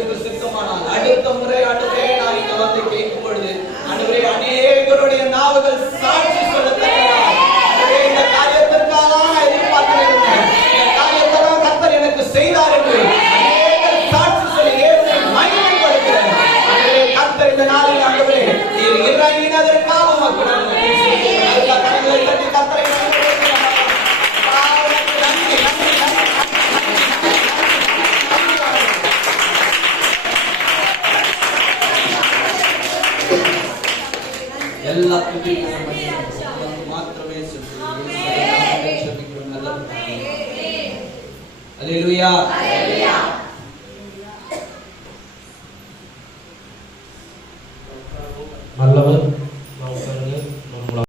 உங்களுக்கு சித்தமானால் அடுத்த முறை ஆண்டவரே நான் இங்க வந்து கேட்கும் பொழுது ஆண்டவரே அநேகருடைய நாவுகள் சாட்சி சொல்லத்தக்கதாக இந்த காரியத்திற்காக நான் எதிர்பார்க்கிறேன். இந்த காரியத்தை கர்த்தர் எனக்கு செய்தார் என்று அநேகர் சாட்சி சொல்லி ஏற்று மகிமைப்படுகிறேன். ஆண்டவரே கர்த்தர் இந்த நாளில் ஆண்டவரே நீர் இறங்கினதற்காக உமக்கு நன்றி. கரங்களை தட்டி கர்த்தரை எல்லா மாத்திரமே சொல்லுங்க. அல்லேலூயா.